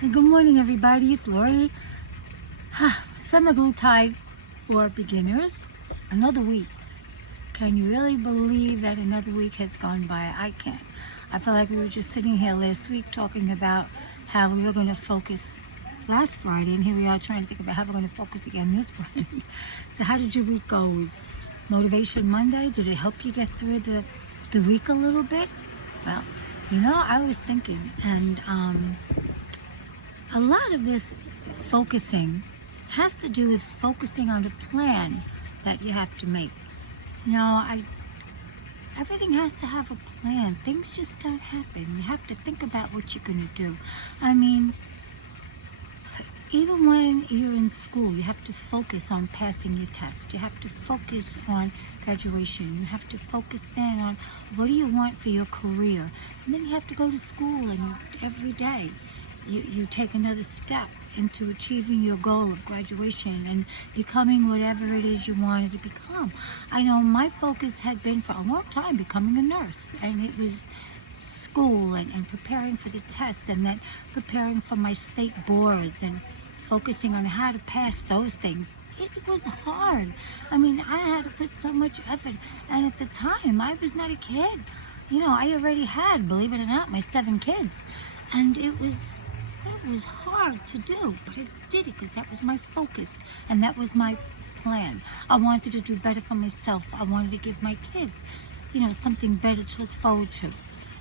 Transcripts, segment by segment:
Good morning, everybody. It's Lori. Semaglutide for beginners. Another week. Can you really believe that another week has gone by? I can't. I feel like we were just sitting here last week talking about how we were going to focus last Friday, and here we are trying to think about how we're going to focus again this Friday. So how did your week go? Motivation Monday? Did it help you get through the week a little bit? Well, I was thinking, and a lot of this focusing has to do with focusing on the plan that you have to make. Everything has to have a plan. Things just don't happen. You have to think about what you're going to do. I mean, even when you're in school, you have to focus on passing your test. You have to focus on graduation. You have to focus then on what do you want for your career. And then you have to go to school, and every day you take another step into achieving your goal of graduation and becoming whatever it is you wanted to become. I know my focus had been for a long time becoming a nurse, and it was school and preparing for the test, and then preparing for my state boards and focusing on how to pass those things. It was hard. I mean, I had to put so much effort, and at the time I was not a kid. I already had, believe it or not, my 7 kids, and it was hard to do, but I did it because that was my focus and that was my plan. I wanted to do better for myself. I wanted to give my kids, something better to look forward to.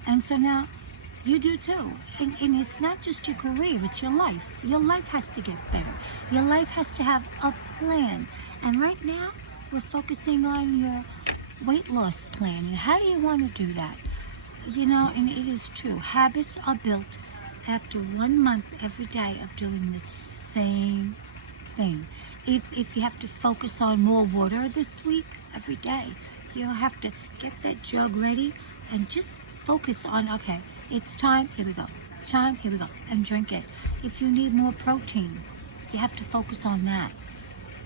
And so now you do too. And it's not just your career, it's your life. Your life has to get better. Your life has to have a plan. And right now, we're focusing on your weight loss plan. And how do you want to do that? And it is true. Habits are built after 1 month every day of doing the same thing. If you have to focus on more water this week, every day, you'll have to get that jug ready and just focus on, okay, it's time, here we go. It's time, here we go, and drink it. If you need more protein, you have to focus on that.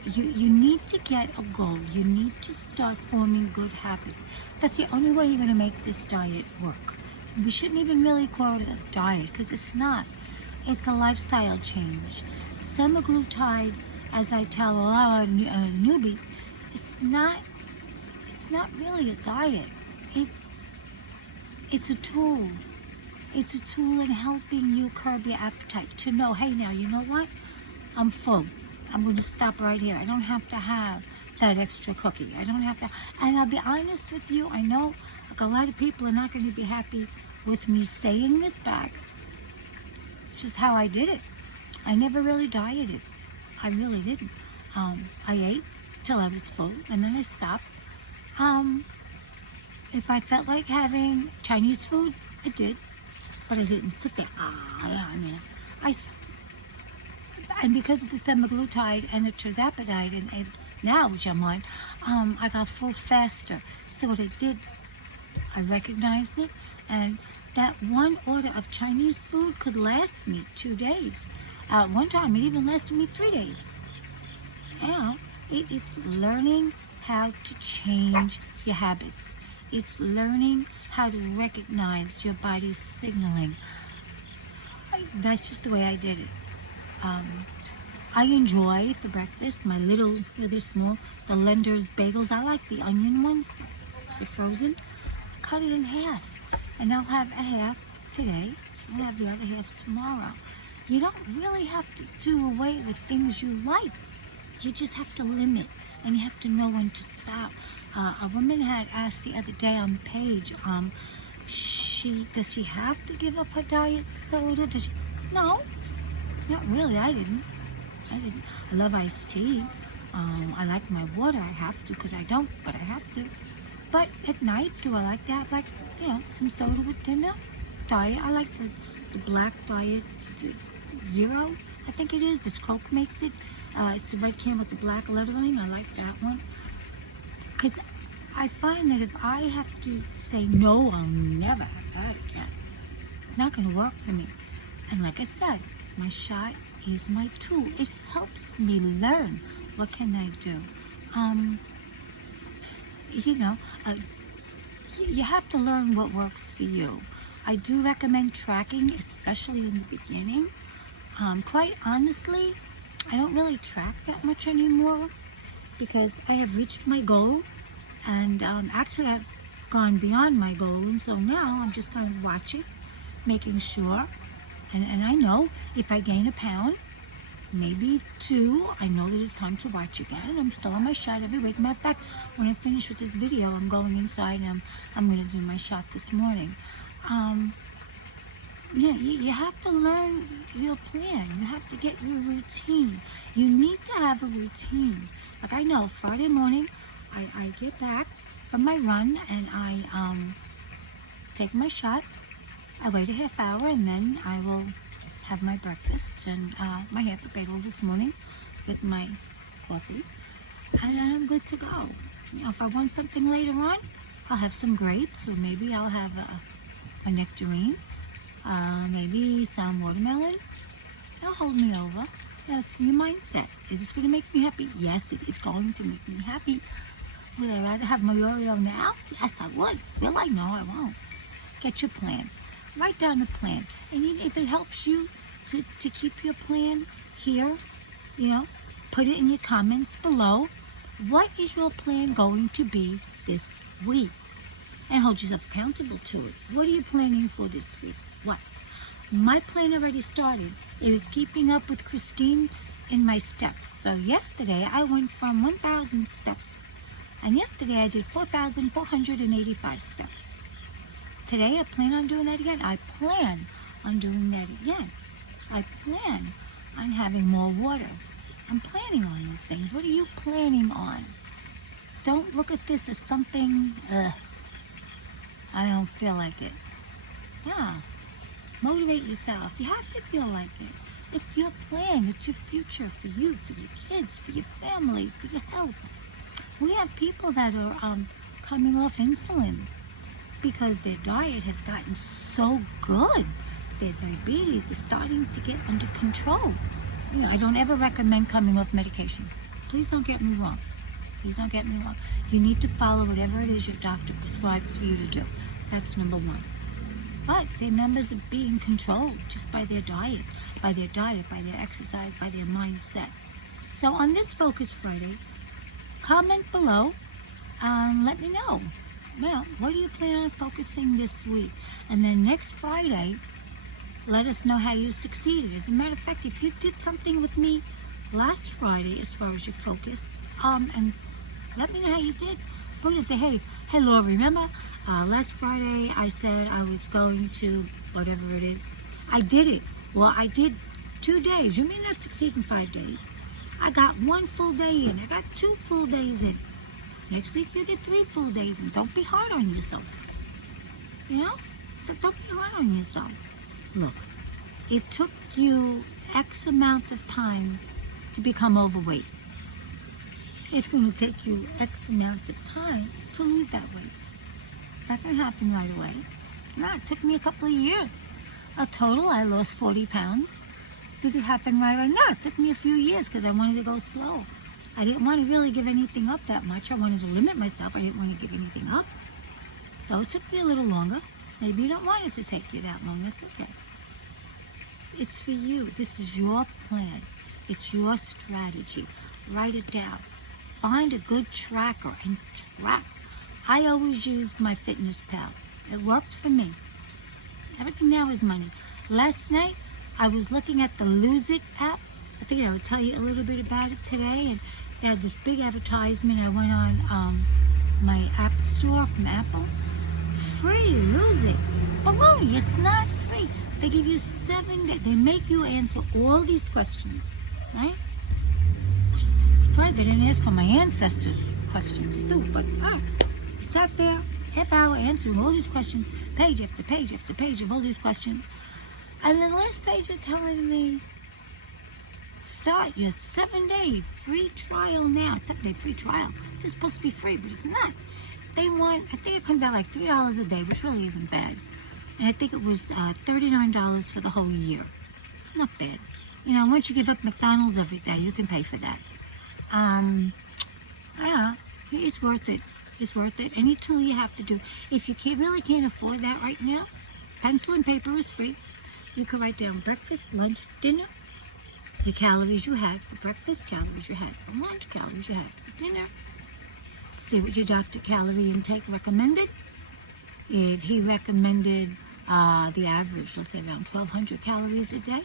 You need to get a goal. You need to start forming good habits. That's the only way you're going to make this diet work. We shouldn't even really call it a diet, because it's not. It's a lifestyle change. Semaglutide, as I tell a lot of newbies, it's not really a diet. It's a tool. It's a tool in helping you curb your appetite. To know, hey, now, you know what? I'm full. I'm going to stop right here. I don't have to have that extra cookie. I don't have to. And I'll be honest with you, I know a lot of people are not going to be happy with me saying this back. It's just how I did it. I never really dieted. I really didn't. I ate till I was full, and then I stopped. If I felt like having Chinese food, I did, but I didn't sit there. And because of the semaglutide and the tirzepatide, and now which I'm on, I got full faster. So what I did, I recognized it, and that one order of Chinese food could last me 2 days. One time it even lasted me 3 days. It's learning how to change your habits. It's learning how to recognize your body's signaling. That's just the way I did it. I enjoy for breakfast my little, really small, the Lender's bagels. I like the onion ones, the frozen. Cut it in half, and I'll have a half today, and I'll have the other half tomorrow. You don't really have to do away with things you like. You just have to limit, and you have to know when to stop. A woman had asked the other day on the page, does she have to give up her diet soda? No, not really. I didn't. I love iced tea. I like my water. I have to, because I don't, but I have to. But at night, do I like to have, some soda with dinner? Diet, I like the black diet zero, I think it is. This Coke makes it. It's the red can with the black lettering. I like that one. Because I find that if I have to say, no, I'll never have that again, it's not going to work for me. And like I said, my shot is my tool. It helps me learn. What can I do? You have to learn what works for you. I do recommend tracking, especially in the beginning. Quite honestly, I don't really track that much anymore because I have reached my goal, and actually I've gone beyond my goal, and so now I'm just kind of watching, making sure, and I know if I gain a pound, maybe two, I know that it's time to watch again. I'm still on my shot every week. Matter of fact, when I finish with this video, I'm going inside and I'm going to do my shot this morning. You have to learn your plan. You have to get your routine. You need to have a routine. Like I know, Friday morning, I get back from my run and I take my shot. I wait a half hour and then I will have my breakfast and my half a bagel this morning with my coffee, and then I'm good to go. If I want something later on, I'll have some grapes, or maybe I'll have a nectarine. Maybe some watermelon. It'll hold me over. That's your mindset. Is this going to make me happy? Yes, it is going to make me happy. Would I rather have my Oreo now? Yes, I would. Will I? No, I won't. Get your plan. Write down a plan. And even if it helps you to keep your plan here, put it in your comments below. What is your plan going to be this week? And hold yourself accountable to it. What are you planning for this week? What? My plan already started. It was keeping up with Christine in my steps. So yesterday I went from 1,000 steps. And yesterday I did 4,485 steps. Today I plan on doing that again. I plan on doing that again. I plan on having more water. I'm planning on these things. What are you planning on? Don't look at this as something, I don't feel like it. Yeah. Motivate yourself. You have to feel like it. It's your plan. It's your future for you, for your kids, for your family, for your health. We have people that are coming off insulin because their diet has gotten so good. Their diabetes is starting to get under control. I don't ever recommend coming off medication. Please don't get me wrong. Please don't get me wrong. You need to follow whatever it is your doctor prescribes for you to do. That's number one. But their numbers are being controlled just by their diet, by their exercise, by their mindset. So on this Focus Friday, comment below and let me know. Well, what do you plan on focusing this week? And then next Friday, let us know how you succeeded. As a matter of fact, if you did something with me last Friday as far as your focus, and let me know how you did. We're going to say, hey, Laura, remember last Friday I said I was going to whatever it is. I did it. Well, I did 2 days. You may not succeed in 5 days. I got 1 full day in. I got 2 full days in. Next week you get 3 full days in. Don't be hard on yourself. Don't be hard on yourself. Look, it took you X amount of time to become overweight. It's going to take you X amount of time to lose that weight. It's not going to happen right away. No, it took me a couple of years. A total, I lost 40 pounds. Did it happen right away? No, it took me a few years because I wanted to go slow. I didn't want to really give anything up that much. I wanted to limit myself. I didn't want to give anything up. So it took me a little longer. Maybe you don't want it to take you that long. That's okay. It's for you. This is your plan. It's your strategy. Write it down. Find a good tracker and track. I always use my MyFitnessPal. It worked for me. Everything now is money. Last night, I was looking at the Lose It app. I figured I would tell you a little bit about it today. And they had this big advertisement. I went on my app store from Apple. Free, Lose It. Baloney, it's not free. They give you 7 days. They make you answer all these questions, right? Surprised they didn't ask for my ancestors' questions too, but I sat there, half hour answering all these questions, page after page after page of all these questions. And then the last page they're telling me, start your 7-day free trial now. 7-day free trial. It's supposed to be free, but it's not. They want, I think it comes out like $3 a day, which really isn't bad. And I think it was $39 for the whole year. It's not bad. Once you give up McDonald's every day, you can pay for that. Yeah, it's worth it. It's worth it. Any tool you have to do. If you really can't afford that right now, pencil and paper is free. You can write down breakfast, lunch, dinner, your calories you had for breakfast, calories you had for lunch, calories you had for dinner. See what your doctor calorie intake recommended. If he recommended the average, let's say around 1,200 calories a day,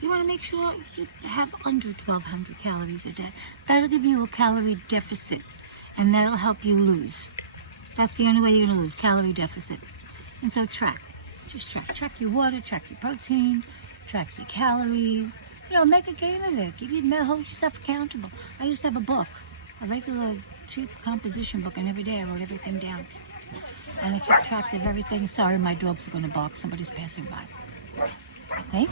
you want to make sure you have under 1,200 calories a day. That'll give you a calorie deficit, and that'll help you lose. That's the only way you're going to lose, calorie deficit. And so track. Just track. Track your water, track your protein, track your calories. You know, make a game of it. Hold yourself accountable. I used to have a book, a regular cheap composition book, and every day I wrote everything down. And I keep track of everything. Sorry, my dogs are going to bark. Somebody's passing by. Okay?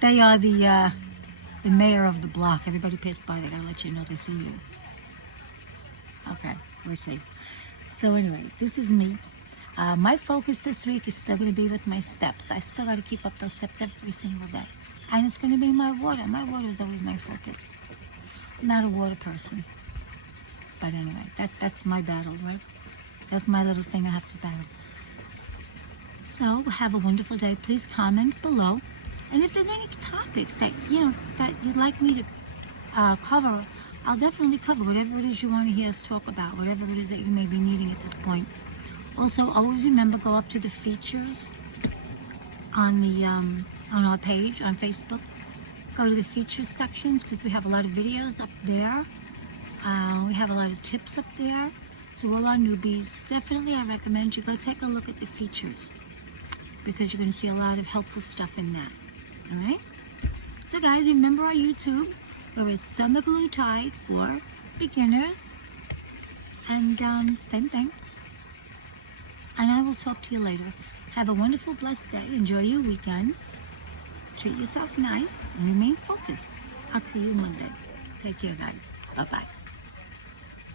They are the mayor of the block. Everybody passed by. They got to let you know they see you. Okay, we're safe. So anyway, this is me. My focus this week is still going to be with my steps. I still got to keep up those steps every single day. And it's going to be my water. My water is always my focus. I'm not a water person. But anyway, that's my battle, right? That's my little thing I have to battle. So have a wonderful day. Please comment below. And if there's any topics that, that you'd like me to cover, I'll definitely cover whatever it is you want to hear us talk about, whatever it is that you may be needing at this point. Also, always remember, go up to the features on the on our page on Facebook. Go to the featured sections because we have a lot of videos up there. We have a lot of tips up there. So all our newbies, definitely I recommend you go take a look at the features because you're going to see a lot of helpful stuff in that. All right? So guys, remember our YouTube where it's semaglutide for beginners. And same thing. And I will talk to you later. Have a wonderful, blessed day. Enjoy your weekend. Treat yourself nice and remain focused. I'll see you Monday. Take care, guys. Bye-bye.